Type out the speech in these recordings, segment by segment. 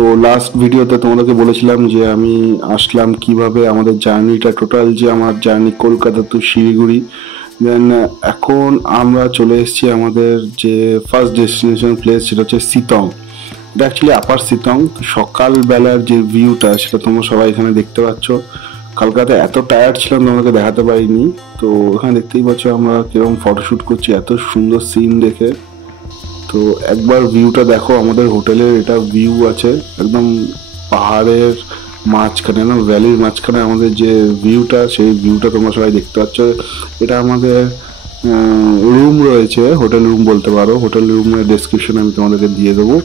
তো লাস্ট ভিডিওতে তোমাদেরকে বলেছিলাম যে আমি আসলাম কিভাবে, আমাদের জার্নিটা টোটাল যে আমার জার্নি কলকাতা টু শিলিগুড়ি। দেন এখন আমরা চলে এসেছি আমাদের যে ফার্স্ট ডেস্টিনেশন প্লেস, সেটা হচ্ছে সিতং। এটা অ্যাকচুয়ালি আপার সিতং। সকালবেলার যে ভিউটা সেটা তোমরা সবাই এখানে দেখতে পাচ্ছ। কালকাতে এত টায়ার্ড ছিলাম তোমাদেরকে দেখাতে পারিনি। তো এখানে দেখতেই পাচ্ছ আমরা কিরকম ফটোশ্যুট করছি এত সুন্দর সিন দেখে। তো একবার ভিউটা দেখো, আমাদের হোটেলের এটা ভিউ আছে একদম পাহাড়ের মাঝখানে, না ভ্যালির মাঝখানে আমাদের যে ভিউটা, সেই ভিউটা তোমরা সবাই দেখতে পাচ্ছ। এটা আমাদের রুম রয়েছে, হোটেল রুম বলতে পারো। হোটেল রুমের ডেসক্রিপশন আমি তোমাদেরকে দিয়ে দেবো।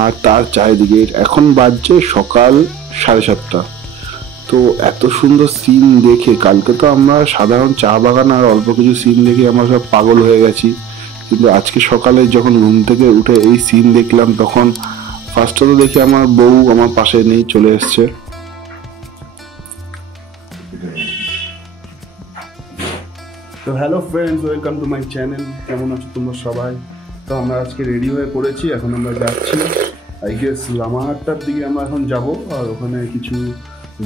আর তার চারিদিকে এখন বাজছে সকাল 7:30। তো এত সুন্দর সিন দেখে, কালকে তো আমরা সাধারণ চা বাগান আর অল্প কিছু সিন দেখে আমরা সব পাগল হয়ে গেছি, কিন্তু আজকে সকালে যখন ঘুম থেকে উঠে এই সিন দেখলাম, তখন ফার্স্টে তো দেখি আমার বউ আমার পাশে নেই, চলে এসছে। তো hello friends, welcome to my channel. কেমন আছো তোমরা সবাই? তো আমরা আজকে রেডি হয়ে পড়েছি, এখন আমরা যাচ্ছি আই গেস লামাহাট্টার দিকে আমরা এখন যাব। আর ওখানে কিছু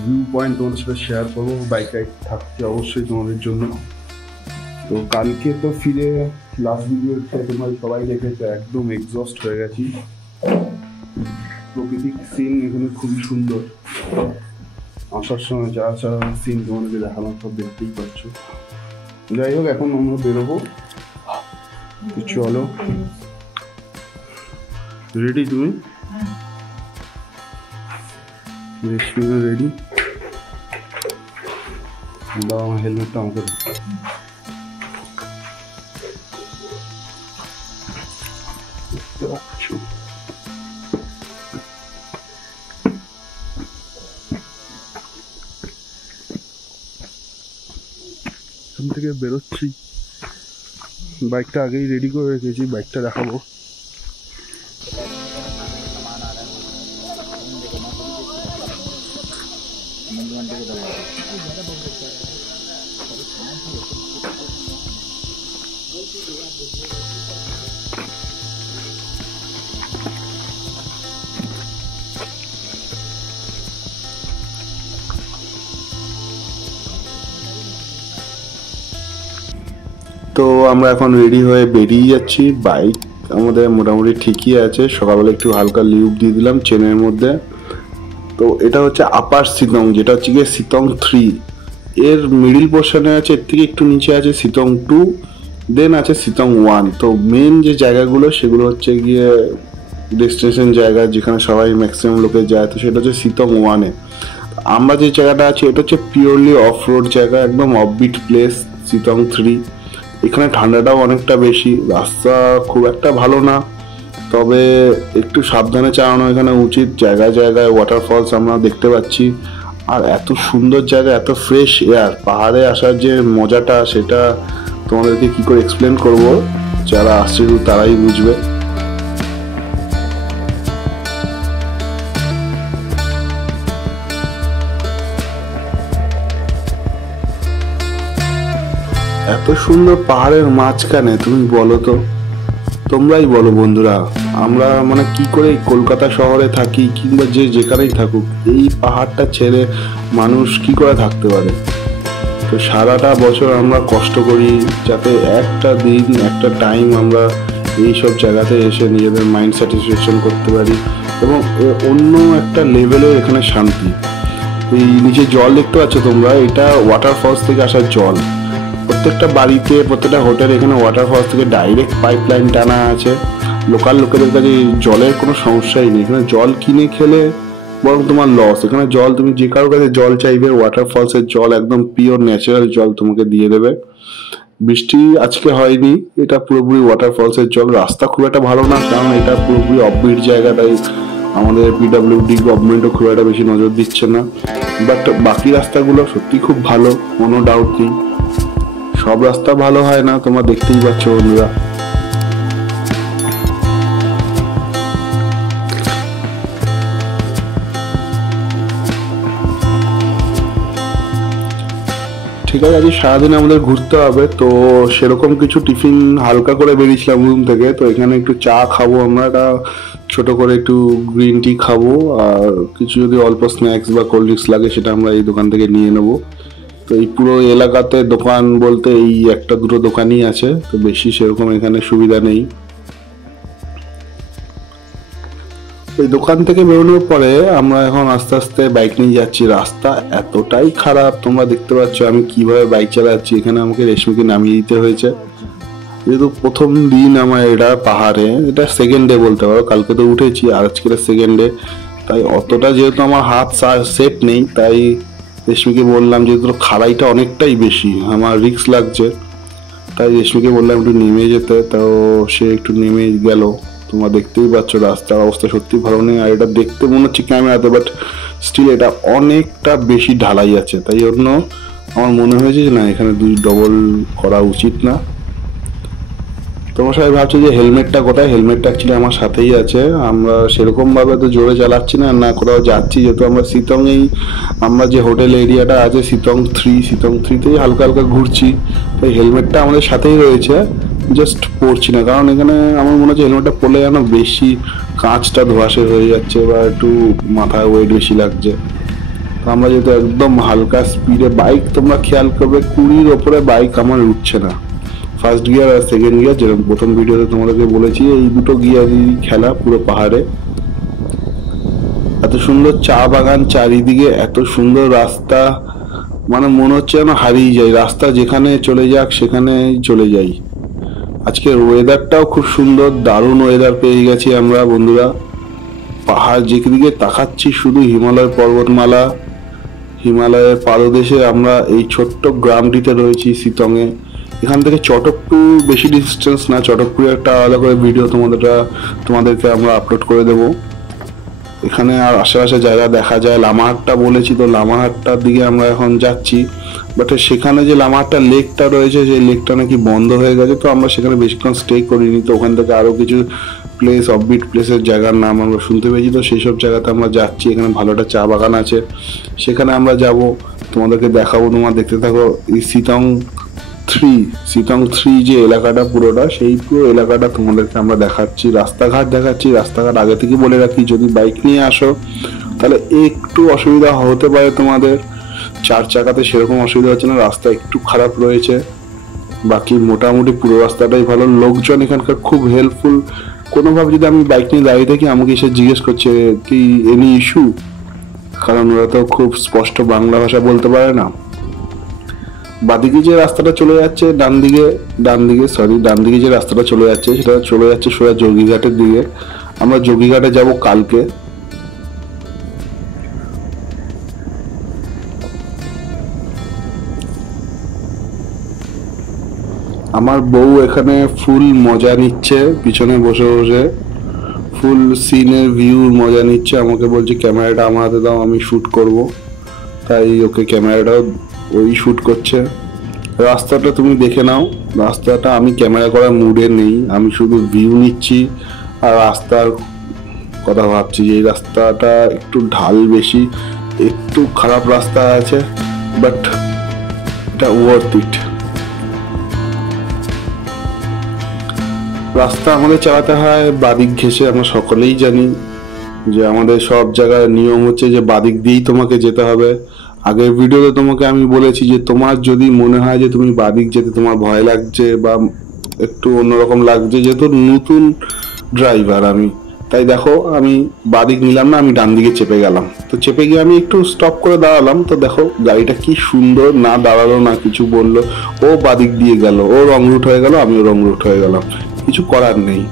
ভিউ পয়েন্ট তোমাদের সাথে শেয়ার করবো, বাইক রাইড থাকছে অবশ্যই তোমাদের জন্য। তো কালকে তো ফিরে লাস্ট ভিডিওতে তোমরা সবাই দেখেছো, একদম এক্সস্ট হয়ে গেছি। প্রকৃতিক সিন এখানে খুবই সুন্দর। আসার সময় যা যা সিন তোমাদেরকে দেখানো সব দেখতেই পাচ্ছ। যাই হোক, এখন আমরা বেরোবো। চলো, রেডি তুমি? রেডি? দাও আমার হেলমেটটা আমাকে। এখান থেকে বেরোচ্ছি, বাইকটা আগেই রেডি করে রেখেছি, বাইকটা দেখাবো। তো আমরা এখন রেডি হয়ে বেরিয়ে যাচ্ছি। বাইক আমাদের মোটামুটি ঠিকই আছে, সকালবেলা একটু হালকা লিউব দিয়ে দিলাম চেনের মধ্যে। তো এটা হচ্ছে আপার সিতং, যেটা হচ্ছে গিয়ে সিতং 3। এর মিডিল পোর্শনে আছে, এর থেকে একটু নিচে আছে সিতং 2, দেন আছে সিতং 1। তো মেন যে জায়গাগুলো সেগুলো হচ্ছে গিয়ে ডেস্টিনেশন জায়গা, যেখানে সবাই ম্যাক্সিমাম লোকে যায়। তো সেটা হচ্ছে সিতং 1-এ। আমরা যে জায়গাটা আছে এটা হচ্ছে পিওরলি অফ রোড জায়গা, একদম অফবিট প্লেস সিতং 3। এখানে ঠান্ডাটাও অনেকটা বেশি, রাস্তা খুব একটা ভালো না, তবে একটু সাবধানে চালানো এখানে উচিত। জায়গায় জায়গায় ওয়াটারফলস আমরা দেখতে পাচ্ছি। আর এত সুন্দর জায়গা, এত ফ্রেশ এয়ার, পাহাড়ে আসার যে মজাটা সেটা তোমাদেরকে কি করে এক্সপ্লেন করব, যারা আসছে তারাই বুঝবে। এত সুন্দর পাহাড়ের মাঝখানে, তুমি বলো তো, তোমরাই বলো বন্ধুরা, আমরা মানে কি করে কলকাতা শহরে থাকি কিংবা যে যেখানেই থাকুক, এই পাহাড়টা ছেড়ে মানুষ কি করে থাকতে পারে? তো সারাটা বছর আমরা কষ্ট করি যাতে একটা দিন, একটা টাইম আমরা এইসব জায়গাতে এসে নিজেদের মাইন্ড স্যাটিসফ্যাকশন করতে পারি, এবং অন্য একটা লেভেলের এখানে শান্তি। এই নিচে জল দেখতে পাচ্ছ তোমরা, এটা ওয়াটারফলস থেকে আসা জল। প্রত্যেকটা বাড়িতে, প্রত্যেকটা হোটেল এখানে ওয়াটারফলস থেকে ডাইরেক্ট পাইপলাইন টানা আছে। লোকাল লোকেদের কাছে জলের কোনো সমস্যাই নেই। এখানে জল কিনে খেলে বরং তোমার লস। এখানে জল তুমি যে কারোর কাছে জল চাইবে, ওয়াটারফলসের জল একদম পিওর ন্যাচারাল জল তোমাকে দিয়ে দেবে। বৃষ্টি আজকে হয়নি, এটা পুরোপুরি ওয়াটারফলসের জল। রাস্তা খুব একটা ভালো না, কারণ এটা পুরোপুরি অফবিট জায়গা, তাই আমাদের পিডব্লিউডি গভর্নমেন্টও খুব একটা বেশি নজর দিচ্ছে না। বাট বাকি রাস্তাগুলো সত্যি খুব ভালো, কোনো ডাউট নেই। সব রাস্তা ভালো হয় না, তোমরা দেখতেই পাচ্ছ বন্ধুরা। ঠিক আছে, আজকে সারাদিন আমাদের ঘুরতে হবে, তো সেরকম কিছু টিফিন হালকা করে বেরিয়েছিলাম রুম থেকে। তো এখানে একটু চা খাবো আমরা, একটা ছোট করে একটু গ্রিন টি খাবো, আর কিছু যদি অল্প স্ন্যাক্স বা কোল্ড ড্রিঙ্কস লাগে সেটা আমরা এই দোকান থেকে নিয়ে নেবো। তো এই পুরো এলাকাতে দোকান বলতে এই একটা দুটো দোকানই আছে, তো বেশি সেরকম এখানে সুবিধা নেই। এই দোকান থেকে বেরোনোর পরে আমরা এখন আস্তে আস্তে বাইক নিয়ে যাচ্ছি। রাস্তা এতটাই খারাপ, তোমরা দেখতে পাচ্ছ আমি কিভাবে বাইক চালাচ্ছি। এখানে আমাকে রেশমিকে নামিয়ে দিতে হয়েছে, যেহেতু প্রথম দিন আমার এটা পাহাড়ে, এটা সেকেন্ড ডে বলতে পারো, কালকে তো উঠেছি আর আজকে সেকেন্ড ডে, তাই অতটা যেহেতু আমার হাত সেট নেই, তাই রেশমিকে বললাম যেহেতু খাড়াইটা অনেকটাই বেশি, আমার রিস্ক লাগছে, তাই রেশমিকে বললাম একটু নেমে যেতে, তাও সে একটু নেমে গেল। তোমরা দেখতেই পাচ্ছ রাস্তার অবস্থা সত্যি ভালো নেই, আর এটা দেখতে মনে হচ্ছে ক্যামেরাতে, বাট স্টিল এটা অনেকটা বেশি ঢালাই আছে, তাই জন্য আমার মনে হয়েছে যে না এখানে ডবল করা উচিত না। তোমরা সবাই ভাবছো যে হেলমেটটা কোথায়, হেলমেটটা অ্যাকচুয়ালি আমার সাথেই আছে। আমরা সেরকম ভাবে তো জোরে চালাচ্ছি না, না কোথাও যাচ্ছি, যেহেতু আমরা সিতংয়েই, আমরা যে হোটেল এরিয়াটা আছে সিতং 3তেই হালকা হালকা ঘুরছি, তাই হেলমেটটা আমাদের সাথেই রয়েছে, জাস্ট পড়ছি না, কারণ এখানে আমার মনে হচ্ছে হেলমেটটা পরলে যেন বেশি কাঁচটা ধোঁয়াশে হয়ে যাচ্ছে বা একটু মাথায় ওয়েট বেশি লাগছে। তো আমরা যেহেতু একদম হালকা স্পিডে বাইক, তোমরা খেয়াল করবে 20-র ওপরে বাইক আমার উঠছে না। ফার্স্ট গিয়ার আর সেকেন্ড গিয়ার, যেরকম প্রথম ভিডিওতে তোমাদেরকে বলেছি, এই দুটো গিয়ারই খেলা পুরো পাহাড়ে। এত সুন্দর চা বাগান চারিদিকে, এত সুন্দর রাস্তা, মানে মনে হচ্ছে যেন হারিয়ে যাই, রাস্তা যেখানে চলে যাক সেখানে চলে যাই। আজকের ওয়েদারটাও খুব সুন্দর, দারুণ ওয়েদার পেয়ে গেছি আমরা বন্ধুরা। পাহাড় যেদিকে তাকাচ্ছি শুধু হিমালয় পর্বতমালা, হিমালয়ের পাদদেশে আমরা এই ছোট্ট গ্রামটিতে রয়েছি সিতংয়ে। এখান থেকে চটকপুর বেশি ডিস্টেন্স না, চটকপুরে একটা আলাদা করে ভিডিও তোমাদেরকে আমরা আপলোড করে দেব। এখানে আর আশেপাশে জায়গা দেখা যায়, লামাহাটটা বলেছি, তো লামাহাটটার দিকে আমরা এখন যাচ্ছি, বাট সেখানে যে লামাহাটটা লেকটা রয়েছে সেই লেকটা নাকি বন্ধ হয়ে গেছে, তো আমরা সেখানে বেশিক্ষণ স্টে করিনি। তো ওখান থেকে আরও কিছু প্লেস, অফবিট প্লেসের জায়গার নাম আমরা শুনতে পেয়েছি, তো সেই সব জায়গাতে আমরা যাচ্ছি। এখানে ভালো একটা চা বাগান আছে, সেখানে আমরা যাব, তোমাদেরকে দেখাবো, তোমরা দেখতে থাকো। এই সিতং 3 যে এলাকাটা পুরোটা, সেই পুরো এলাকাটা তোমাদেরকে আমরা দেখাচ্ছি, রাস্তাঘাট দেখাচ্ছি। রাস্তাঘাট আগে থেকে বলে রাখি, যদি বাইক নিয়ে আসো তাহলে একটু অসুবিধা হতে পারে তোমাদের, 4 চাকাতে সেরকম অসুবিধা হচ্ছে না, রাস্তা একটু খারাপ রয়েছে, বাকি মোটামুটি পুরো রাস্তাটাই ভালো। লোকজন এখানকার খুব হেল্পফুল, কোনোভাবে যদি আমি বাইক নিয়ে দাঁড়িয়ে থাকি আমাকে এসে জিজ্ঞেস করছে কি এনি ইস্যু, কারণ ওরা তো খুব স্পষ্ট বাংলা ভাষা বলতে পারে না। বাদিকে যে রাস্তাটা চলে যাচ্ছে, ডান দিকে যে রাস্তাটা চলে যাচ্ছে সেটা চলে যাচ্ছে সোজা যোগীঘাটের দিকে। আমরা যোগীঘাটে যাব কালকে। আমার বউ এখানে ফুল মজা নিচ্ছে, পিছনে বসে বসে ফুল সিনের ভিউর মজা নিচ্ছে, আমাকে বলছে ক্যামেরাটা আমার হাতে দাও, আমি শুট করব, তাই ওকে ক্যামেরাটাও ওই শুট করছে। রাস্তাটা তুমি দেখে নাও, রাস্তাটা আমি ক্যামেরা করার মুডে নেই, আমি শুধু ভিউ নিচ্ছি আর রাস্তার কথা ভাবছি যে এই রাস্তাটা একটু ঢাল বেশি, একটু খারাপ রাস্তা আছে, বাট এটা ওয়ার্থ ইট। রাস্তা আমাদের চালাতে হয় বাদিক ঘেঁষে, আমরা সকলেই জানি যে আমাদের সব জায়গায় নিয়ম হচ্ছে যে বাদিক দিয়েই তোমাকে যেতে হবে। আগের ভিডিওতে তোমাকে আমি বলেছি যে তোমার যদি মনে হয় যে তুমি বাদিক যেতে তোমার ভয় লাগছে বা একটু অন্যরকম লাগছে, যেহেতু নতুন ড্রাইভার আমি, তাই দেখো আমি বাদিক নিলাম না, আমি ডান দিকে চেপে গেলাম। তো চেপে গিয়ে আমি একটু স্টপ করে দাঁড়ালাম, তো দেখো গাড়িটা কি সুন্দর, না দাঁড়ালো না কিছু বললো, ও বাদিক দিয়ে গেল, ও রং রুট হয়ে গেল, আমিও রং রুট হয়ে গেলাম, কিছু করার নেই।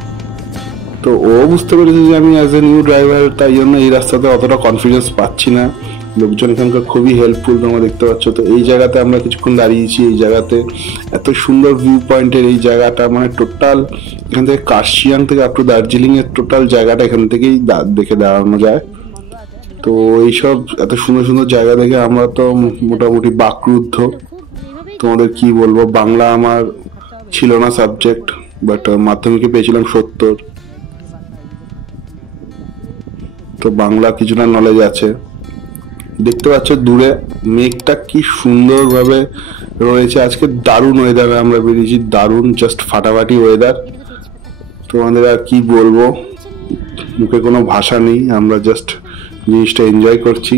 তো ও বুঝতে পেরেছে যে আমি অ্যাজ এ নিউ ড্রাইভার, তাই জন্য এই রাস্তাতে অতটা কনফিডেন্স পাচ্ছি না। লোকজন এখানকার খুবই হেল্পফুল, তোমরা দেখতে পাচ্ছ। তো এই জায়গাতে আমরা কিছুক্ষণ দাঁড়িয়েছি, এই জায়গাতে এত সুন্দর ভিউ পয়েন্টের এই জায়গাটা, মানে টোটাল এখান থেকে কার্শিয়াং থেকে আপ টু দার্জিলিং এর টোটাল জায়গাটা এখান থেকেই দেখে দাঁড়ানো যায়। তো এইসব এত সুন্দর সুন্দর জায়গা দেখে আমরা তো মোটামুটি বাকরুদ্ধ। তোমাদের কি বলবো, বাংলা আমার ছিল না সাবজেক্ট, বাট মাধ্যমিকে পেয়েছিলাম 70, তো বাংলা কিছুটা নলেজ আছে। দেখতে পাচ্ছ দূরে মেঘটা কি সুন্দর ভাবে রয়েছে, আজকে দারুণ ওয়েদারে আমরা বেরিয়েছি, দারুণ জাস্ট ফাটাফাটি ওয়েদার। তোমাদের আর কি বলবো, মুখে কোনো ভাষা নেই, আমরা জাস্ট জিনিসটা এনজয় করছি।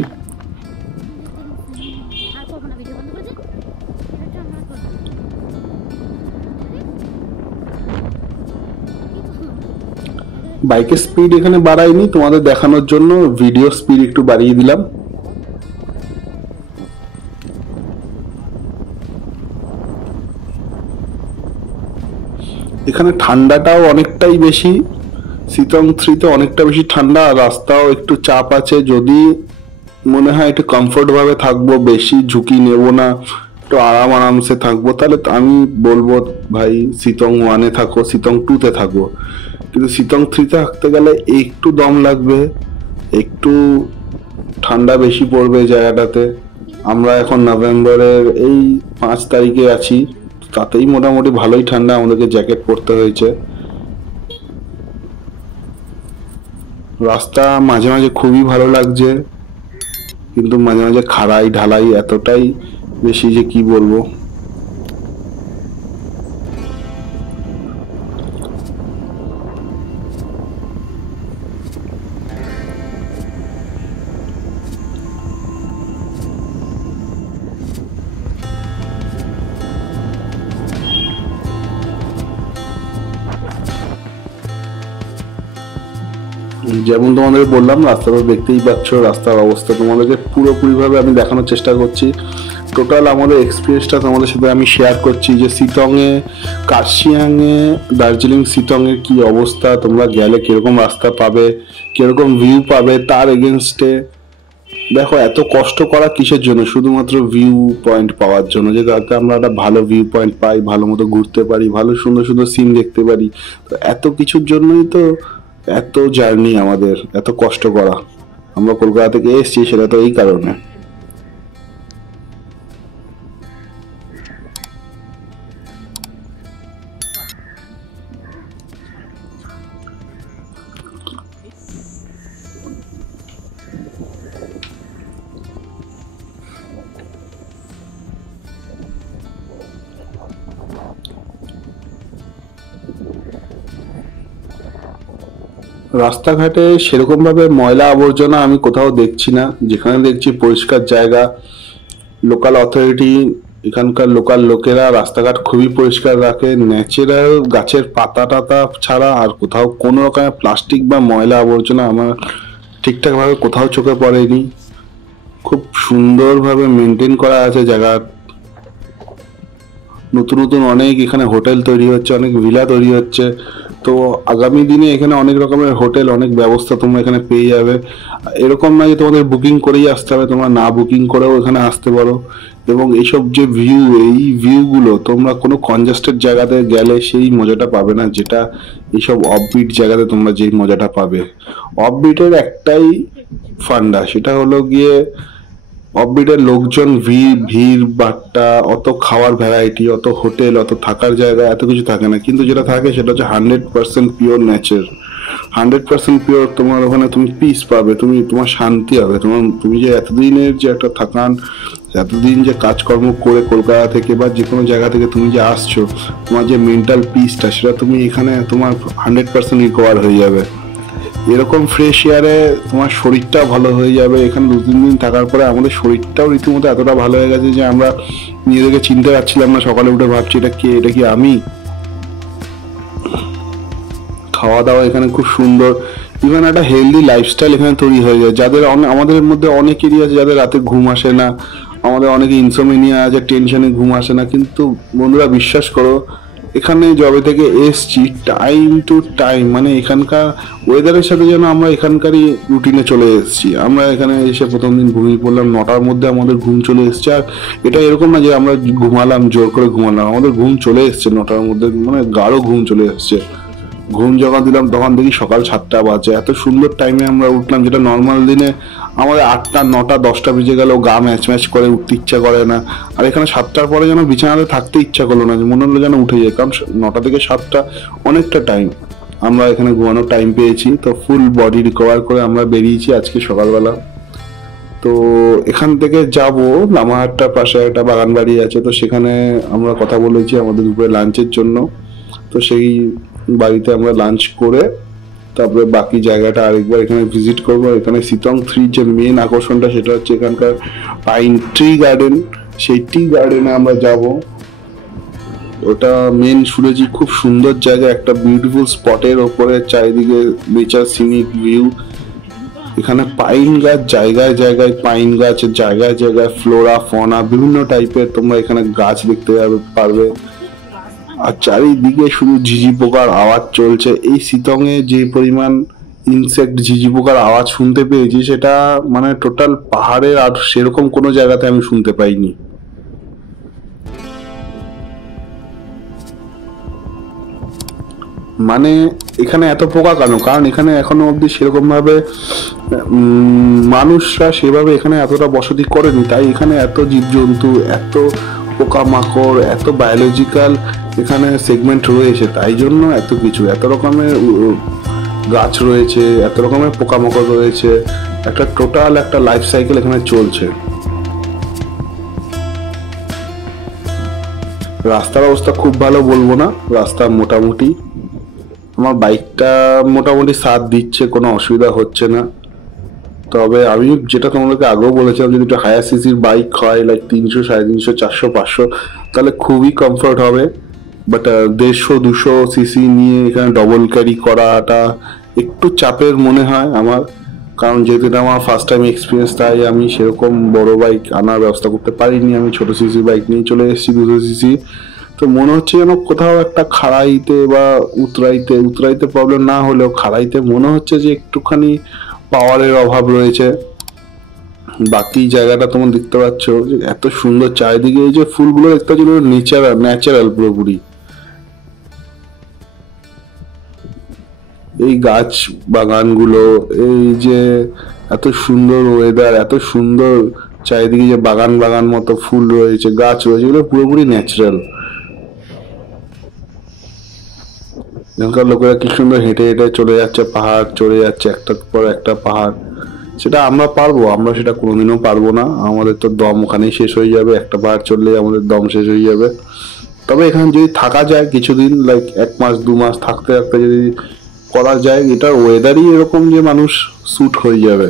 বাইকের স্পিড এখানে বাড়াইনি, তোমাদের দেখানোর জন্য ভিডিও স্পিড একটু বাড়িয়ে দিলাম। এখানে ঠান্ডাটাও অনেকটাই বেশি, সিতং 3-তে অনেকটা বেশি ঠান্ডা, আর রাস্তাও একটু চাপ আছে। যদি মনে হয় একটু কমফোর্ট ভাবে থাকবো, বেশি ঝুঁকি নেব না, একটু আরামসে থাকবো, তাহলে আমি বলবো ভাই সিতং 1-এ থাকো, সিতং 2-তে থাকো। কিন্তু সিতং 3-তে থাকতে গেলে একটু দম লাগবে, একটু ঠান্ডা বেশি পড়বে জায়গাটাতে। আমরা এখন নভেম্বরের এই 5 তারিখে আছি, তাতেই মোটামুটি ভালোই ঠান্ডা, আমাদেরকে জ্যাকেট পরতে হয়েছে। রাস্তা মাঝে মাঝে খুবই ভালো লাগছে, কিন্তু মাঝে মাঝে খাড়াই ঢালাই এতটাই বেশি যে কি বলবো। যেমন তোমাদের বললাম, রাস্তাটা দেখতেই পাচ্ছ, রাস্তার অবস্থা তোমাদেরকে পুরোপুরিভাবে আমি দেখানোর চেষ্টা করছি। টোটাল আমাদের এক্সপিরিয়েন্সটা তোমাদের সাথে আমি শেয়ার করছি যে সিটংয়ে, কার্শিয়াংয়ে, দার্জিলিং সিটংয়ের কি অবস্থা, তোমরা গেলে কিরকম রাস্তা পাবে, কিরকম ভিউ পাবে, তার এগেনস্টে দেখো এত কষ্ট করা কিসের জন্য, শুধুমাত্র ভিউ পয়েন্ট পাওয়ার জন্য, যে যাতে আমরা একটা ভালো ভিউ পয়েন্ট পাই, ভালো মতো ঘুরতে পারি, ভালো সুন্দর সুন্দর সিন দেখতে পারি। তো এত কিছুর জন্যই তো এত জার্নি, আমাদের এত কষ্ট করা। আমরা কলকাতা থেকে এসেছি সেটা তো এই কারণে। রাস্তাঘাটে সেরকম ভাবে ময়লা আবর্জনা আমি কোথাও দেখছি না, যেখানে দেখছি পরিষ্কার জায়গা, লোকাল অথরিটি, এখানকার লোকাল লোকেরা রাস্তাঘাট খুবই পরিষ্কার রাখে। ন্যাচারাল গাছের পাতা টাতা ছাড়া আর কোথাও কোনো রকমের প্লাস্টিক বা ময়লা আবর্জনা আমার ঠিকঠাক ভাবে কোথাও চোখে পড়েনি। খুব সুন্দরভাবে মেনটেন করা আছে জায়গা। নতুন নতুন অনেক এখানে হোটেল তৈরি হচ্ছে, অনেক ভিলা তৈরি হচ্ছে। তো আগামী দিনে এখানে অনেক রকমের হোটেল, অনেক ব্যবস্থা তোমরা এখানে পেয়ে যাবে। এরকম না যে তোমাদের বুকিং করেই আসতে হবে, তোমরা না বুকিং করেও এখানে আসতে পারো। এবং এইসব যে ভিউ, এই ভিউগুলো তোমরা কোনো কনজাস্টেড জায়গাতে গেলে সেই মজাটা পাবে না, যেটা এইসব অফবিট জায়গাতে তোমরা যেই মজাটা পাবে। অফবিটের একটাই ফান্ডা, সেটা হলো গিয়ে অফবিটের লোকজন, ভিড় বাট্টা, অত খাওয়ার ভ্যারাইটি, অত হোটেল, অত থাকার জায়গা, এত কিছু থাকে না। কিন্তু যেটা থাকে সেটা হচ্ছে 100% পিওর নেচার, 100% পিওর। তোমার ওখানে তুমি পিস পাবে, তোমার শান্তি হবে। তুমি যে এতদিনের যে একটা থাকান, এতদিন যে কাজকর্ম করে কলকাতা থেকে বা যে কোনো জায়গা থেকে তুমি যে আসছো, তোমার যে মেন্টাল পিসটা, সেটা তুমি এখানে তোমার 100% রিকভার হয়ে যাবে। এরকম ফ্রেশ এয়ারে তোমার শরীরটা ভালো হয়ে যাবে। এখানে 2-3 দিন থাকার পরে আমাদের শরীরটাও রীতিমতো এতটা ভালো হয়ে গেছে যে আমরা নিজেদেরকে চিনতে পারছিলাম না। সকালে উঠে ভাবছি এটা কে, এটা কি আমি। খাওয়া দাওয়া এখানে খুব সুন্দর, ইভেন একটা হেলদি লাইফস্টাইল এখানে তৈরি হয়ে যায়। যাদের আমাদের মধ্যে অনেকেরই আছে যাদের রাতে ঘুম আসে না, আমাদের অনেকে ইনসোমেনিয়া আছে, টেনশনে ঘুম আসে না। কিন্তু বন্ধুরা বিশ্বাস করো, এখানে যবে থেকে এসছি, টাইম টু টাইম, মানে এখানকার ওয়েদারের সাথে যেন আমরা এখানকারই রুটিনে চলে এসেছি। আমরা এখানে এসে প্রথম দিন ঘুমিয়ে পড়লাম, 9টার মধ্যে আমাদের ঘুম চলে এসছে। আর এটা এরকম না যে আমরা ঘুমালাম, জোর করে ঘুমালাম, আমাদের ঘুম চলে এসছে 9টার মধ্যে, মানে গাঢ় ঘুম চলে এসছে। ঘুম যখন দিলাম তখন দেখি সকাল 7টা বাজে। এত সুন্দর টাইমে আমরা উঠলাম, যেটা নর্মাল দিনে আমাদের 8টা 9টা 10টা বেজে গেলেও গা ম্যাচ করে উঠতে ইচ্ছা করে না। আর এখানে 7টার পরে যেন বিছানাতে থাকতে ইচ্ছা করলো না, মনে হলো যেন উঠে যায়। কারণ 9টা থেকে 7টা অনেকটা টাইম আমরা এখানে ঘুমানোর টাইম পেয়েছি। তো ফুল বডি রিকভার করে আমরা বেরিয়েছি আজকে সকালবেলা। তো এখান থেকে যাব লামাহাট্টার পাশে একটা বাগান বাড়ি আছে, তো সেখানে আমরা কথা বলেছি আমাদের দুপুরে লাঞ্চের জন্য। তো সেই বাড়িতে আমরা লাঞ্চ করে তারপরে বাকি জায়গাটা আরেকবার এখানে ভিজিট করবো। এখানে সিতং 3 যে মেন আকর্ষণটা সেটা হচ্ছে এখানকার পাইন ট্রি গার্ডেন। সেই ট্রি গার্ডেনে আমরা যাব। ওটা মেন শুনেছি খুব সুন্দর জায়গা, একটা বিউটিফুল স্পটের ওপরে চারিদিকে নেচার সিনিক ভিউ। এখানে পাইন গাছ জায়গায় জায়গায়, পাইন গাছ জায়গায় জায়গায়, ফ্লোরা ফনা বিভিন্ন টাইপের তোমরা এখানে গাছ দেখতে পারবে। আর চারিদিকে শুধু ঝিঝি পোকার আওয়াজ চলছে। এই সিতং এ যে পরিমাণ ইনসেক্ট ঝিঝি পোকার আওয়াজ শুনতে পেয়েছি সেটা মানে টোটাল পাহাড়ের আর সেরকম কোনো জায়গাতে আমি শুনতে পাইনি। মানে এখানে এত পোকা কেন? কারণ এখানে এখনো অব্দি সেরকম ভাবে মানুষরা সেভাবে এখানে এতটা বসতি করেনি, তাই এখানে এত জীবজন্তু, এত পোকামাকড়, এত বায়োলজিক্যাল এখানে সেগমেন্ট রয়েছে। তাই জন্য এত কিছু, এত রকমের গাছ রয়েছে, এত রকমের পোকামাকড় রয়েছে, একটা টোটাল একটা লাইফ সাইকেল এখানে চলছে। রাস্তার অবস্থা খুব ভালো বলবো না, রাস্তা মোটামুটি। আমার বাইকটা মোটামুটি সাথ দিচ্ছে, কোনো অসুবিধা হচ্ছে না। তবে আমি যেটা তোমাদেরকে আগেও বলেছিলাম, যদি একটু হায়ার সিসির বাইক হয় লাইক 300, 350, 400, 500 তাহলে খুবই কমফোর্ট হবে। বাট 150, 200 সিসি নিয়ে এখানে ডবল ক্যারি করাটা একটু চাপের মনে হয় আমার। কারণ যেহেতু এটা আমার ফার্স্ট টাইম এক্সপিরিয়েন্স, তাই আমি সেরকম বড় বাইক আনার ব্যবস্থা করতে পারিনি। আমি ছোট সিসি বাইক নিয়ে চলে এসেছি 200 সিসি। তো মনে হচ্ছে যেন কোথাও একটা খাড়াইতে বা উতরাইতে প্রবলেম না হলেও খাড়াইতে মনে হচ্ছে যে একটুখানি পাওয়ারের অভাব রয়েছে। বাকি জায়গাটা তোমরা দেখতে পাচ্ছ যে এত সুন্দর চারিদিকে, এই যে ফুলগুলো দেখতে পাচ্ছ ন্যাচারাল পুরোপুরি। এই গাছ বাগানগুলো, এই যে এত সুন্দর ওয়েদার, এত সুন্দর চারিদিকে যে বাগান মতো ফুল রয়েছে, গাছ রয়েছে, এগুলো পুরোপুরি ন্যাচারাল। এখানকার লোকেরা কি সুন্দর হেঁটে হেঁটে চলে যাচ্ছে, পাহাড় চড়ে যাচ্ছে একটার পর একটা পাহাড়। সেটা আমরা পারবো? আমরা সেটা কোনোদিনও পারবো না। আমাদের তো দম ওখানেই শেষ হয়ে যাবে, একটা পাহাড় চললেই আমাদের দম শেষ হয়ে যাবে। তবে এখানে যদি থাকা যায় কিছুদিন, লাইক 1 মাস 2 মাস থাকতে থাকতে যদি করা যায়, এটার ওয়েদারই এরকম যে মানুষ স্যুট হয়ে যাবে।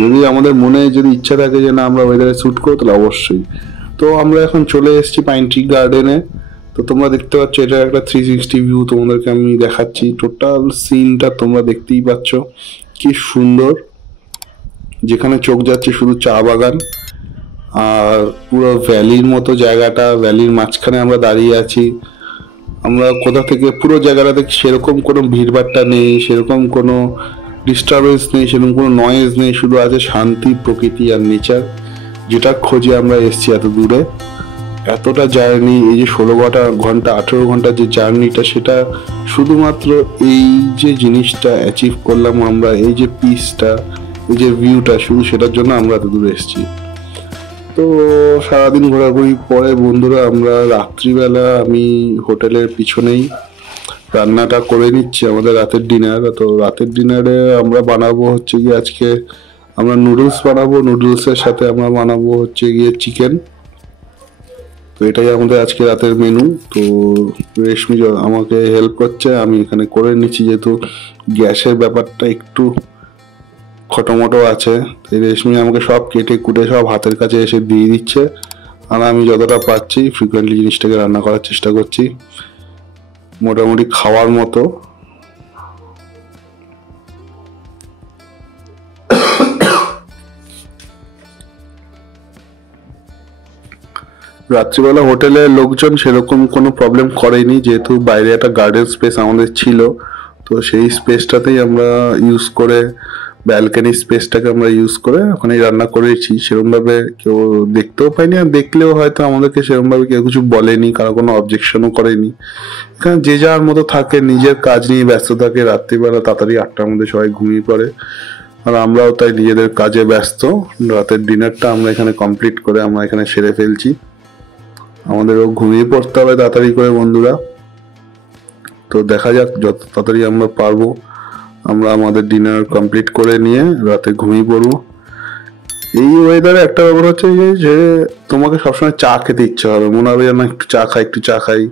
যদি আমাদের মনে যদি ইচ্ছা থাকে যে না আমরা ওয়েদারে স্যুট করবো, তাহলে অবশ্যই। তো আমরা এখন চলে এসেছি পাইন ট্রি গার্ডেনে। তো তোমরা দেখতে পাচ্ছ এটা একটা 360 ভিউ তোমাদেরকে আমি দেখাচ্ছি। টোটাল সিনটা তোমরা দেখতেই পাচ্ছ কি সুন্দর। যেখানে চোখ যাচ্ছে শুধু চা বাগান আর পুরো ভ্যালির মতো জায়গাটা, ভ্যালির মাঝখানে আমরা দাঁড়িয়ে আছি। আমরা কোথা থেকে পুরো জায়গাটাতে সেরকম কোনো ভিড়ভাট্টা নেই, সেরকম কোনো ডিস্টারবেন্স নেই, সেরকম কোনো নয়েজ নেই, শুধু আছে শান্তি, প্রকৃতি আর নেচার, যেটা খোঁজে আমরা এসছি এত দূরে। এতটা জার্নি, এই যে 16 ঘন্টা 18 ঘন্টা যে জার্নিটা, সেটা শুধুমাত্র এই যে জিনিসটা অ্যাচিভ করলাম আমরা, এই যে পিসটা, এই যে ভিউটা, শুধু সেটার জন্য আমরা এত দূরে এসেছি। তো সারাদিন ঘোরাঘুরি পরে বন্ধুরা আমরা রাত্রিবেলা আমি হোটেলের পিছনেই রান্নাটা করে নিচ্ছি আমাদের রাতের ডিনার। তো রাতের ডিনারে আমরা বানাবো হচ্ছে গিয়ে আজকে আমরা নুডলস বানাবো, নুডলসের সাথে আমরা বানাবো হচ্ছে গিয়ে চিকেন। তো এটাই আমাদের আজকে রাতের মেনু। তো রেশমি আমাকে হেল্প করছে, আমি এখানে করে নিচ্ছি, যেহেতু গ্যাসের ব্যাপারটা একটু খটোমটো আছে। এই রেশমি আমাকে সব কেটে কুটে সব হাতের কাছে এসে দিয়ে দিচ্ছে, আর আমি যতটা পাচ্ছি ফ্রিকুয়েন্টলি জিনিসটাকে রান্না করার চেষ্টা করছি মোটামুটি খাওয়ার মতো। রাত্রিবেলা হোটেলে লোকজন সেরকম কোনো প্রবলেম করেনি, যেহেতু বাইরে একটা গার্ডেন স্পেস আমাদের ছিল। তো সেই স্পেসটাতেই আমরা ইউজ করে, ব্যালকনি স্পেসটাকে আমরা ইউজ করে ওখানেই রান্না করেছি। সেরকমভাবে কেউ দেখতেও পাইনি, আর দেখলেও হয়তো আমাদেরকে সেরকমভাবে কেউ কিছু বলেনি, কারো কোনো অবজেকশনও করেনি। এখানে যে যার মতো থাকে, নিজের কাজ নিয়ে ব্যস্ত থাকে। রাত্রিবেলা তাড়াতাড়ি 8টার মধ্যে সবাই ঘুমিয়ে পড়ে, আর আমরাও তাই নিজেদের কাজে ব্যস্ত। রাতের ডিনারটা আমরা এখানে কমপ্লিট করে আমরা এখানে সেরে ফেলছি। আমাদেরও ঘুমিয়ে পড়তে হবে তাড়াতাড়ি করে বন্ধুরা। তো দেখা যাক যত তাড়াতাড়ি আমরা পারবো আমরা আমাদের ডিনার কমপ্লিট করে নিয়ে রাতে ঘুমিয়ে পড়বো। এই ওয়েদারে একটা ব্যাপার হচ্ছে যে তোমাকে সবসময় চা খেতে ইচ্ছা হবে, মনে হবে যেন একটু চা খাই।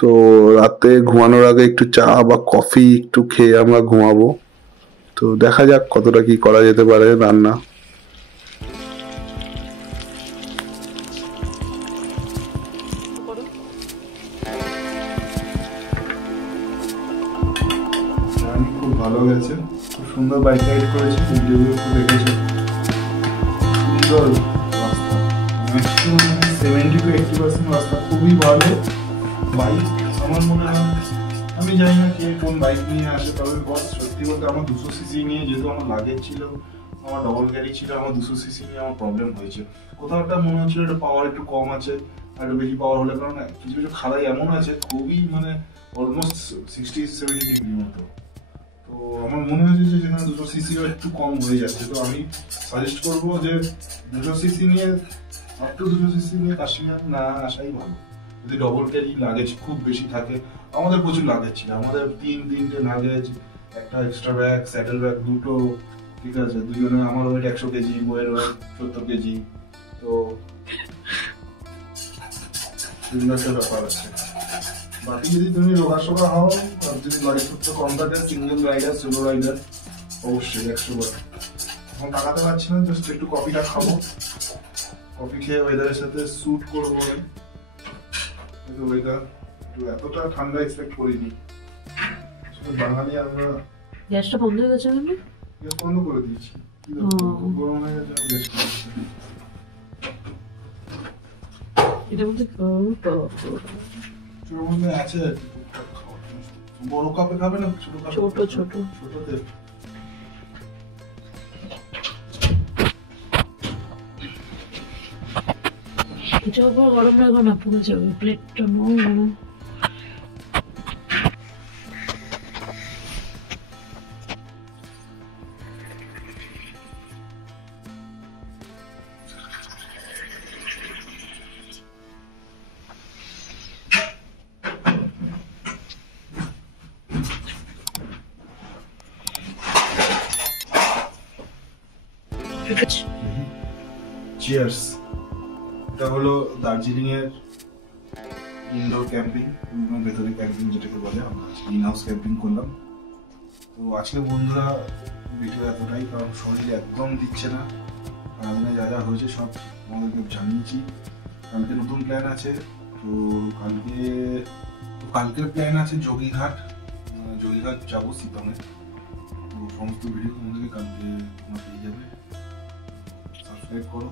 তো রাতে ঘুমানোর আগে একটু চা বা কফি একটু খেয়ে আমরা ঘুমাবো। তো দেখা যাক কতটা কি করা যেতে পারে রান্না। খুব ভালো গেছে, খুব সুন্দর বাইক রাইড করেছি, ভিডিওগুলো একটু দেখেছি। সুন্দর রাস্তা, ম্যাক্সিমাম 70-80% রাস্তা খুবই ভালো বাইক। আমার মনে হয়, আমি জানি না কে কোন বাইক নিয়ে আসে, তবে বস সত্যি বলতে আমার 200 সিসি নিয়ে, যেহেতু আমার লাগেজ ছিল, আমার ডবল ক্যারি ছিল, আমার 200 সিসি নিয়ে আমার প্রবলেম হয়েছে। কোথাও একটা মনে হচ্ছিল এটা পাওয়ার একটু কম আছে, আর একটু বেশি পাওয়ার হলে, কারণ কিছু কিছু খাড়াই এমন আছে খুবই মানে অলমোস্ট 60-70 ডিগ্রি মতো। তো আমার মনে হয়েছে যে যেখানে 200 সিসিও একটু কম হয়ে যাচ্ছে, তো আমি সাজেস্ট করবো যে 200 সিসি নিয়ে, আপ টু 200 সিসি নিয়ে কাশ্মীর না আসাই ভালো। যদি ডবল ক্যারি লাগেজ খুব বেশি থাকে, আমাদের প্রচুর লাগেজ ছিল, আমাদের তিনটে লাগেজ, একটা এক্সট্রা ব্যাগ, স্যাডেল ব্যাগ দুটো, ঠিক আছে, দুজনে, আমার ওয়েট 100 কেজি, বইয়ের ওয়েট 70 কেজি, তো বিভিন্ন একটা ব্যাপার আছে। বাকি যদি তুমি রোগা হও, আর যদি গাড়ি সূত্র কম থাকে, সিঙ্গেল রাইডার, সোলো রাইডার, অবশ্যই 100 বার। এখন টাকাতে পারছি না, জাস্ট একটু কফিটা খাবো, কফি খেয়ে ওয়েদারের সাথে স্যুট করবো। ওয়েদার এতটা ঠান্ডা এক্সপেক্ট করিনি, বাঙালি আমরা। গ্যাসটা বন্ধ হয়ে গেছে, গ্যাস বন্ধ করে দিয়েছি, গরম হয়ে গেছে, গ্যাস এটা মধ্যে ছোটোর মধ্যে আছে, বড় কাপে খাবে না ছোট কাপে? ছোট ছোট ছোটতে। এটা উপর গরম রাখো না, পুড়ে যাবে প্লেটটা। চিয়ার্স। এটা হলো দার্জিলিং এর ইনডোর ক্যাম্পিং, ভেতরে ক্যাম্পিং যেটাকে বলে, আমরা গ্রিন হাউস ক্যাম্পিং করলাম। তো আজকে বন্ধুরা ভিডিও এতটাই, কারণ শরীর একদম দিচ্ছে না, সারাদিনে যা যা হয়েছে সব আমাদেরকে জানিয়েছি। কালকে নতুন প্ল্যান আছে, তো কালকের প্ল্যান আছে যোগীঘাট যাবো শীতমে। তো সমস্ত ভিডিও তোমাদেরকে কালকে তোমরা পেয়ে যাবে। সাবস্ক্রাইব করো।